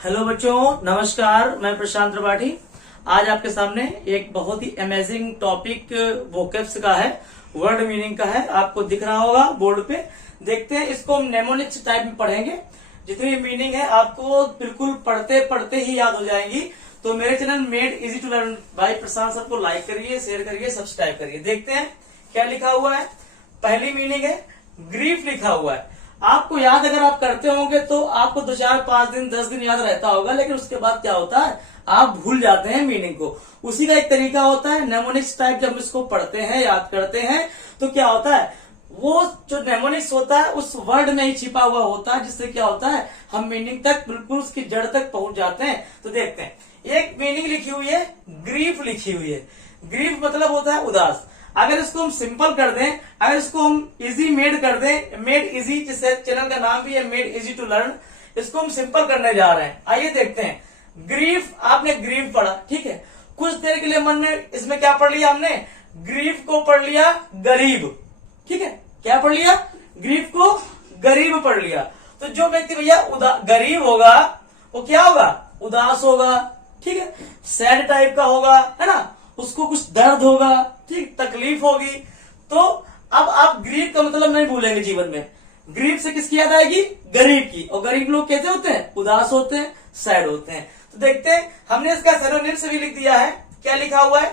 Hello बच्चों, नमस्कार। मैं प्रशांत त्रिपाठी आज आपके सामने एक बहुत ही अमेजिंग टॉपिक वोकैब्स का है, वर्ड मीनिंग का है। आपको दिख रहा होगा बोर्ड पे। देखते हैं, इसको हम नेमोनिक्स टाइप में पढ़ेंगे। जितनी मीनिंग है आपको बिल्कुल पढ़ते पढ़ते ही याद हो जाएंगी। तो मेरे channel made easy to learn by Prashant sir को लाइक करिए, शेयर करिए, सब्सक्राइब करिए। देखते हैं क्या लिखा हुआ है। पहली मीनिंग है ग्रीफ लिखा हुआ है। आपको याद अगर आप करते होंगे तो आपको 2 4 5 दिन 10 दिन याद रहता होगा, लेकिन उसके बाद क्या होता है आप भूल जाते हैं मीनिंग को। उसी का एक तरीका होता है नेमोनिक्स टाइप। जब इसको पढ़ते हैं, याद करते हैं, तो क्या होता है वो जो नेमोनिक्स होता है उस वर्ड में ही छिपा हुआ होता है, जिससे क्या होता है हम मीनिंग तक बिल्कुल उसकी जड़ तक पहुंच जाते हैं। तो देखते हैं, एक मीनिंग लिखी हुई है, ग्रीफ लिखी हुई है। ग्रीफ मतलब होता है उदास। अगर इसको हम सिंपल कर दें, अगर इसको हम इजी मेड कर दें, मेड इजी, जिससे चैनल का नाम भी है मेड इजी टू लर्न, इसको हम सिंपल करने जा रहे हैं। आइए देखते हैं। ग्रीफ, आपने ग्रीफ पढ़ा, ठीक है। कुछ देर के लिए मन में इसमें क्या पढ़ लिया हमने, ग्रीफ को पढ़ लिया गरीब, ठीक है। क्या पढ़ लिया, ग्रीफ को गरीब पढ़ लिया। तो जो व्यक्ति भैया गरीब होगा वो क्या होगा, उदास होगा, ठीक है, सैड टाइप का होगा, है ना, उसको कुछ दर्द होगा, ठीक, तकलीफ होगी। तो अब आप ग्रीफ का मतलब नहीं भूलेंगे जीवन में। ग्रीफ से किसकी याद आएगी, गरीब की। और गरीब लोग कैसे होते हैं, उदास होते हैं, सैड होते हैं। तो देखते हैं, हमने इसका सिनोनिम्स भी लिख दिया है। क्या लिखा हुआ है,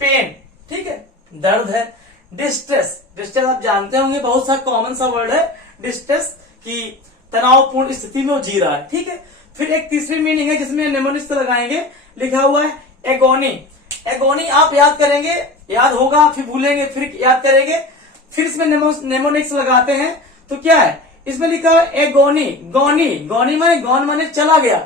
पेन, ठीक है, दर्द है। डिस्ट्रेस, डिस्ट्रेस आप जानते होंगे, बहुत सा कॉमन सा वर्ड है डिस्ट्रेस, की तनावपूर्ण स्थिति में वो जी रहा है, ठीक है। फिर एक तीसरी मीनिंग है जिसमें नेमोनिक्स लगाएंगे, लिखा हुआ है एगोनी। एगोनी आप याद करेंगे, याद होगा, फिर भूलेंगे, फिर याद करेंगे, फिर इसमें नेमोनिक्स लगाते हैं। तो क्या है इसमें लिखा है एगोनी। गौनी, गौनी माने गौन माने चला गया,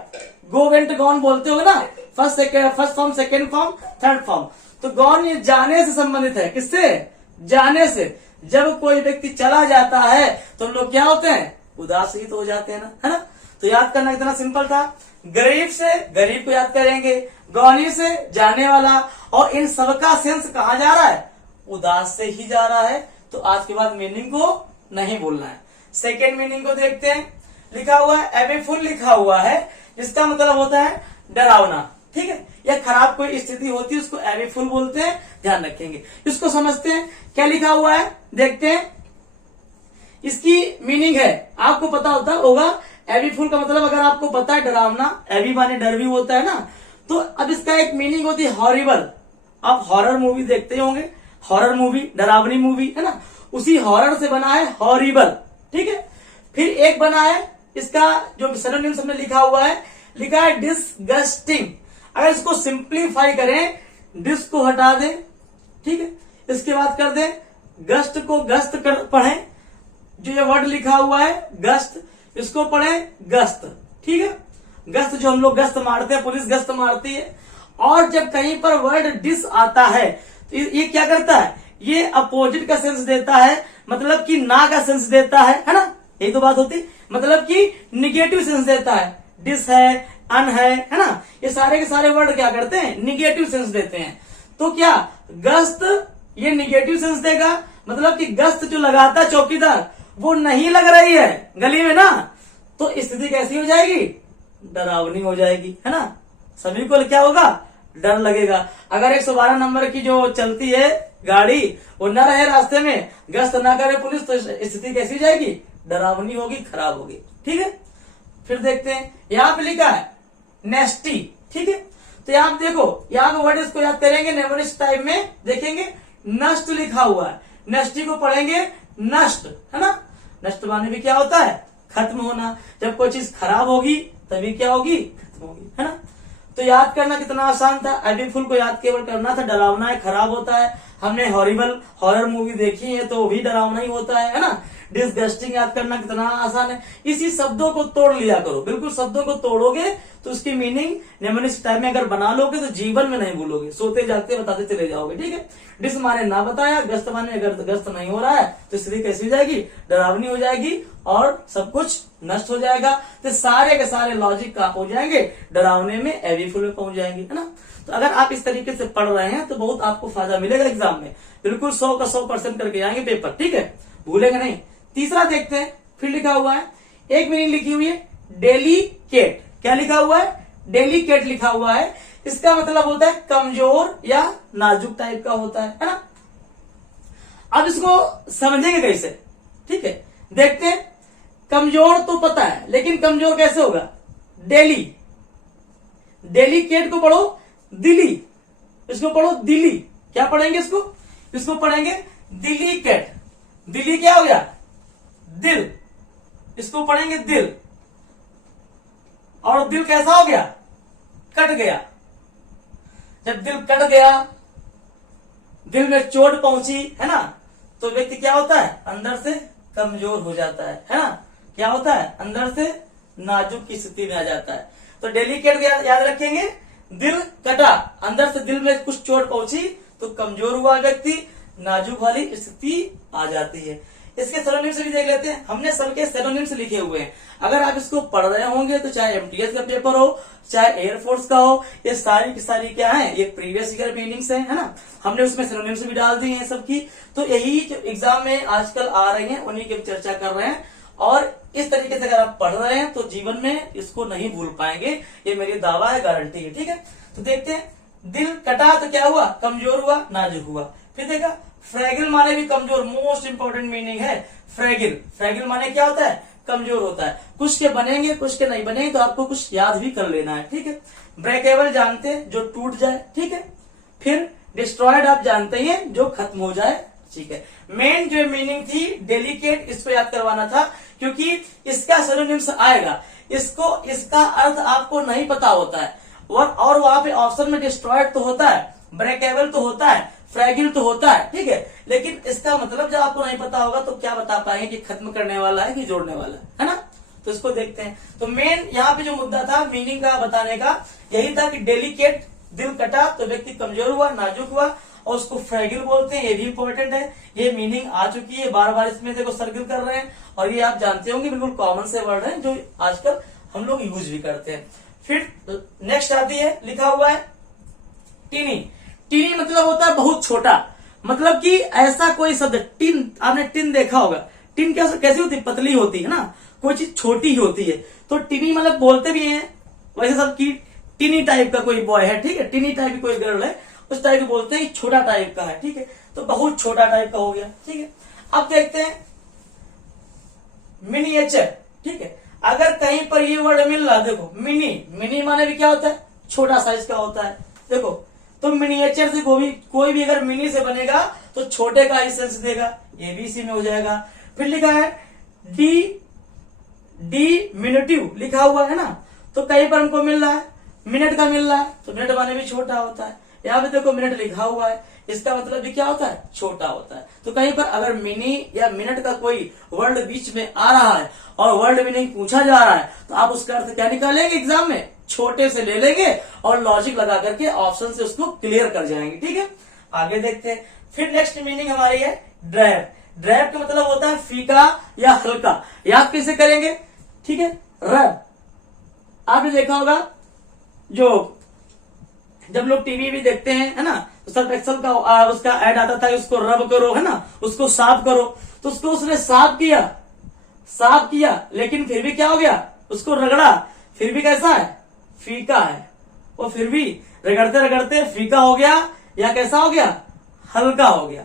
गो वेंट गॉन बोलते हो ना, first form, second form, third form. तो गॉन ये जाने से संबंधित है। किससे, जाने से। जब कोई व्यक्ति चला जाता है तो हम लोग क्या होते हैं, उदास ही तो हो जाते हैं ना, है ना। तो याद करना इतना सिंपल था। गरीब से गरीब को याद करेंगे, गौनी से जाने वाला, और इन सबका सेंस कहाँ जा रहा है, उदास से ही जा रहा है। तो आज के बाद मीनिंग को नहीं भूलना है। सेकेंड मीनिंग को देखते हैं। लिखा हुआ है एवेफुल लिखा हुआ है, जिसका मतलब होता है डरावना, ठीक है। या खराब कोई स्थिति होती है उसको एवेफुल बोलते हैं, ध्यान रखेंगे। इसको समझते हैं क्या लिखा हुआ है, देखते हैं। इसकी मीनिंग है, आपको पता होता होगा एवीफुल का मतलब, अगर आपको पता है डरावना, एवी माने डर भी होता है ना। तो अब इसका एक मीनिंग होती है हॉरिबल। आप हॉरर मूवी देखते होंगे, हॉरर मूवी, डरावनी मूवी, है ना, उसी हॉरर से बना है हॉरिबल, ठीक है। फिर एक बना है इसका जो सिनोनिम्स हमने लिखा हुआ है, लिखा है डिसगस्टिंग। अगर इसको सिंप्लीफाई करें, डिस को हटा दें, ठीक है, इसके बाद कर दें गस्ट को गस्त कर पढ़ें। जो ये वर्ड लिखा हुआ है गस्त, इसको पढ़ें गस्त, ठीक है। गस्त जो हम लोग गस्त मारते हैं, पुलिस गस्त मारती है। और जब कहीं पर वर्ड डिस आता है तो ये क्या करता है, ये अपोजिट का सेंस देता है, मतलब कि ना का सेंस देता है ना। यही तो बात होती, मतलब कि निगेटिव सेंस देता है। डिस है, अन है ना, ये सारे के सारे वर्ड क्या करते हैं, निगेटिव सेंस देते हैं। तो क्या गस्त ये निगेटिव सेंस देगा, मतलब कि गस्त जो लगाता है चौकीदार वो नहीं लग रही है गली में ना, तो स्थिति कैसी हो जाएगी, डरावनी हो जाएगी, है ना। सभी को क्या होगा, डर लगेगा। अगर 112 नंबर की जो चलती है गाड़ी वो न रहे रास्ते में, गश्त ना करे पुलिस, तो स्थिति कैसी जाएगी, डरावनी होगी, खराब होगी, ठीक है। फिर देखते हैं, यहाँ पे लिखा है नेस्टी, ठीक है। तो यहाँ देखो, यहाँ पे वर्ड इसको याद करेंगे नेमोनिक्स टाइप में, देखेंगे नष्ट लिखा हुआ है, नेस्टी को पढ़ेंगे नष्ट, है ना। नष्ट माने भी क्या होता है, खत्म होना। जब कोई चीज खराब होगी तभी क्या होगी, खत्म होगी, है ना। तो याद करना कितना आसान था। एविफुल को याद केवल करना था, डरावना है, खराब होता है। हमने हॉरिबल हॉरर मूवी देखी है तो वो भी डरावना ही होता है ना। डिसगस्टिंग याद करना कितना आसान है। इसी शब्दों को तोड़ लिया करो, बिल्कुल शब्दों को तोड़ोगे तो उसकी मीनिंग नेमोनिक्स टाइप में अगर बना लोगे तो जीवन में नहीं भूलोगे, सोते जागते बताते चले जाओगे, ठीक है। डिस माने ना बताया, गस्त माने अगर गस्त नहीं हो रहा है तो स्थिति कैसी हो जाएगी, डरावनी हो जाएगी और सब कुछ नष्ट हो जाएगा। तो सारे के सारे लॉजिक कहाँ पहुंच जाएंगे, डरावने में, एवीफुल में पहुंच जाएंगे, है ना। तो अगर आप इस तरीके से पढ़ रहे हैं तो बहुत आपको फायदा मिलेगा एग्जाम में, बिल्कुल 100 का 100% करके आएंगे पेपर, ठीक है, भूलेंगे नहीं। तीसरा देखते हैं, फिर लिखा हुआ है, एक मीनिंग लिखी हुई है डेलीकेट। क्या लिखा हुआ है? डेलिकेट लिखा हुआ है। इसका मतलब होता है कमजोर या नाजुक टाइप का होता है ना। अब इसको समझेंगे कैसे, ठीक है, देखते हैं। कमजोर तो पता है, लेकिन कमजोर कैसे होगा? डेलिकेट को पढ़ो दिली, इसको पढ़ो दिली। क्या पढ़ेंगे इसको? इसको पढ़ेंगे दिलीकेट। दिली क्या हो गया? दिल। इसको पढ़ेंगे दिल। और दिल कैसा हो गया? कट गया। जब दिल कट गया, दिल में चोट पहुंची, है ना, तो व्यक्ति क्या होता है? अंदर से कमजोर हो जाता है ना। क्या होता है? अंदर से नाजुक की स्थिति में आ जाता है। तो डेलिकेट याद रखेंगे, दिल कटा, अंदर से दिल में कुछ चोट पहुंची तो कमजोर हुआ व्यक्ति, नाजुक वाली स्थिति आ जाती है। इसके सिनोनिम्स भी देख लेते हैं। हमने सबके सिनोनिम्स लिखे हुए हैं। अगर आप इसको पढ़ रहे होंगे तो चाहे एमटीएस का पेपर हो, चाहे एयरफोर्स का हो, ये सारी की सारी क्या है? ये प्रीवियस ईयर मीनिंग्स है ना। हमने उसमें सिनोनिम्स भी डाल दिए हैं सबकी। तो यही जो एग्जाम में आजकल आ रही है उन्हीं की चर्चा कर रहे हैं। और इस तरीके से अगर आप पढ़ रहे हैं तो जीवन में इसको नहीं भूल पाएंगे, ये मेरी दावा है, गारंटी है। ठीक है, तो देखते हैं। दिल कटा तो क्या हुआ? कमजोर हुआ, नाजुक हुआ। फिर देखा फ्रैगिल माने भी कमजोर, मोस्ट इंपोर्टेंट मीनिंग है फ्रैगिल। फ्रैगिल माने क्या होता है? कमजोर होता है। कुछ के बनेंगे, कुछ के नहीं बनेंगे, तो आपको कुछ याद भी कर लेना है। ठीक है, ब्रेकेबल जानते हैं, जो टूट जाए। ठीक है, फिर डिस्ट्रॉयड आप जानते हैं, जो खत्म हो जाए। ठीक है, मेन जो मीनिंग थी डेलिकेट, इसको याद करवाना था, क्योंकि इसका सिनोनिम्स आएगा। इसका अर्थ आपको नहीं पता होता है, और वहां पे ऑप्शन में डिस्ट्रॉयड तो होता है, ब्रेकेबल तो होता है, फ्रैगिल तो होता है। ठीक है, लेकिन इसका मतलब जब आपको नहीं पता होगा तो क्या बता पाएंगे कि खत्म करने वाला है कि जोड़ने वाला है ना। तो इसको देखते हैं। तो मेन यहाँ पे जो मुद्दा था मीनिंग का बताने का, यही था कि डेलिकेट, दिल कटा तो व्यक्ति कमजोर हुआ, नाजुक हुआ, और उसको फ्रैगिल बोलते हैं। ये भी इंपॉर्टेंट है, ये मीनिंग आ चुकी है, बार बार इसमें देखो सर्किल कर रहे हैं, और ये आप जानते होंगे बिल्कुल कॉमन से वर्ड है जो आजकल हम लोग यूज भी करते हैं। फिर नेक्स्ट आती है, लिखा हुआ है टीनी। टीनी मतलब होता है बहुत छोटा, मतलब कि ऐसा कोई शब्द। टिन, आपने टिन देखा होगा। टिन कैसी होती है? पतली होती है ना, कोई चीज छोटी ही होती है। तो टिनी मतलब बोलते भी हैं वैसे सब की टिनी टाइप का कोई बॉय है। ठीक है, टिनी टाइप की कोई गर्ल है, उस टाइप की बोलते हैं, छोटा टाइप का है। ठीक है, तो बहुत छोटा टाइप का हो गया। ठीक है, अब देखते हैं मिनिएचर। ठीक है, अगर कहीं पर ये वर्ड मिल रहा, देखो मिनी माने भी क्या होता है? छोटा साइज का होता है। देखो, तो मिनिएचर से कोई भी अगर मिनी से बनेगा तो छोटे का ही सेंस देगा, एबीसी में हो जाएगा। फिर लिखा है डिमिनुटिव लिखा हुआ है ना, तो कहीं पर हमको मिल रहा है मिनट का मिल रहा है, तो मिनट माने भी छोटा होता है। यहाँ पे देखो मिनट लिखा हुआ है, इसका मतलब भी क्या होता है? छोटा होता है। तो कहीं पर अगर मिनी या मिनट का कोई वर्ड बीच में आ रहा है और वर्ड मीनिंग पूछा जा रहा है, तो आप उसका अर्थ क्या निकालेंगे? एग्जाम में छोटे से ले लेंगे और लॉजिक लगा करके ऑप्शन से उसको क्लियर कर जाएंगे। ठीक है, आगे देखते हैं। फिर नेक्स्ट मीनिंग हमारी है ड्रैब। ड्रैब का मतलब होता है फीका या हल्का। याद कैसे करेंगे? ठीक है, रब, आपने देखा होगा जो जब लोग टीवी भी देखते हैं, है ना, तो सर्फ एक्सल का उसका ऐड आता था, उसको रब करो, है ना, उसको साफ करो। तो उसको उसने साफ किया, लेकिन फिर भी क्या हो गया? उसको रगड़ा, फिर भी कैसा है? फीका है। वो फिर भी रगड़ते रगड़ते फीका हो गया, या कैसा हो गया? हल्का हो गया।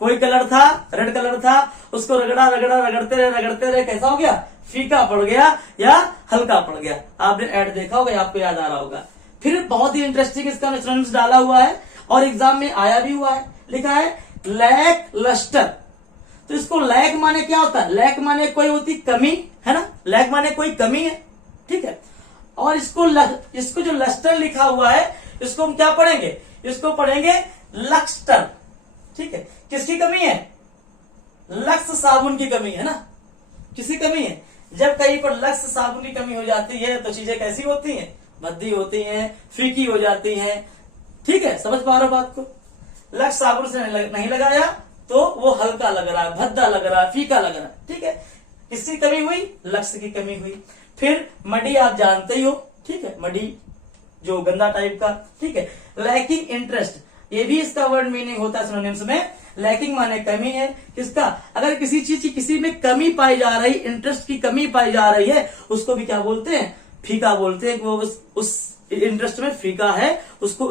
कोई कलर था, रेड कलर था, उसको रगड़ते रहे कैसा हो गया? फीका पड़ गया या हल्का पड़ गया। आपने ऐड देखा होगा, आपको याद आ रहा होगा। फिर बहुत ही इंटरेस्टिंग इसका सिनोनिम्स डाला हुआ है और एग्जाम में आया भी हुआ है। लिखा है लैक लस्टर। तो इसको लैक माने क्या होता है? लैक माने कोई होती कमी, है ना, लैक माने कोई कमी है। ठीक है, और इसको जो लस्टर लिखा हुआ है, इसको हम क्या पढ़ेंगे? इसको पढ़ेंगे लक्स्टर। ठीक है, किसकी कमी है? लक्स साबुन की कमी है ना, किसी कमी है। जब कहीं पर लक्स साबुन की कमी हो जाती है तो चीजें कैसी होती हैं? भद्दी होती हैं, फीकी हो जाती हैं। ठीक है, समझ पा रहे हो बात को? लक्स साबुन से नहीं लगाया तो वो हल्का लग रहा है, भद्दा लग रहा है, फीका लग रहा है। ठीक है, किसकी कमी हुई? लक्स की कमी हुई। फिर मडी आप जानते ही हो। ठीक है, मडी जो गंदा टाइप का। ठीक है, लैकिंग इंटरेस्ट, ये भी इसका वर्ड मीनिंग होता है सिनोनिम्स में। लैकिंग माने कमी है। किसका? अगर किसी चीज की किसी में कमी पाई जा रही, इंटरेस्ट की कमी पाई जा रही है, उसको भी क्या बोलते हैं? फीका बोलते हैं कि वो उस इंटरेस्ट में फीका है, उसको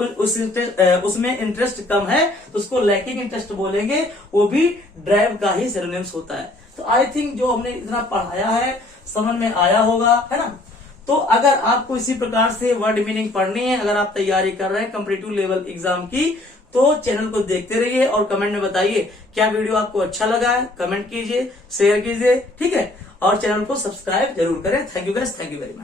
उसमें इंटरेस्ट कम है तो उसको लैकिंग इंटरेस्ट बोलेंगे। वो भी ड्राइव का ही सिनोनिम्स होता है। तो आई थिंक जो हमने इतना पढ़ाया है समझ में आया होगा, है ना। तो अगर आपको इसी प्रकार से वर्ड मीनिंग पढ़नी है, अगर आप तैयारी कर रहे हैं कॉम्पिटिटिव लेवल एग्जाम की, तो चैनल को देखते रहिए और कमेंट में बताइए क्या वीडियो आपको अच्छा लगा है। कमेंट कीजिए, शेयर कीजिए, ठीक है, और चैनल को सब्सक्राइब जरूर करें। Thank you guys, thank you very much.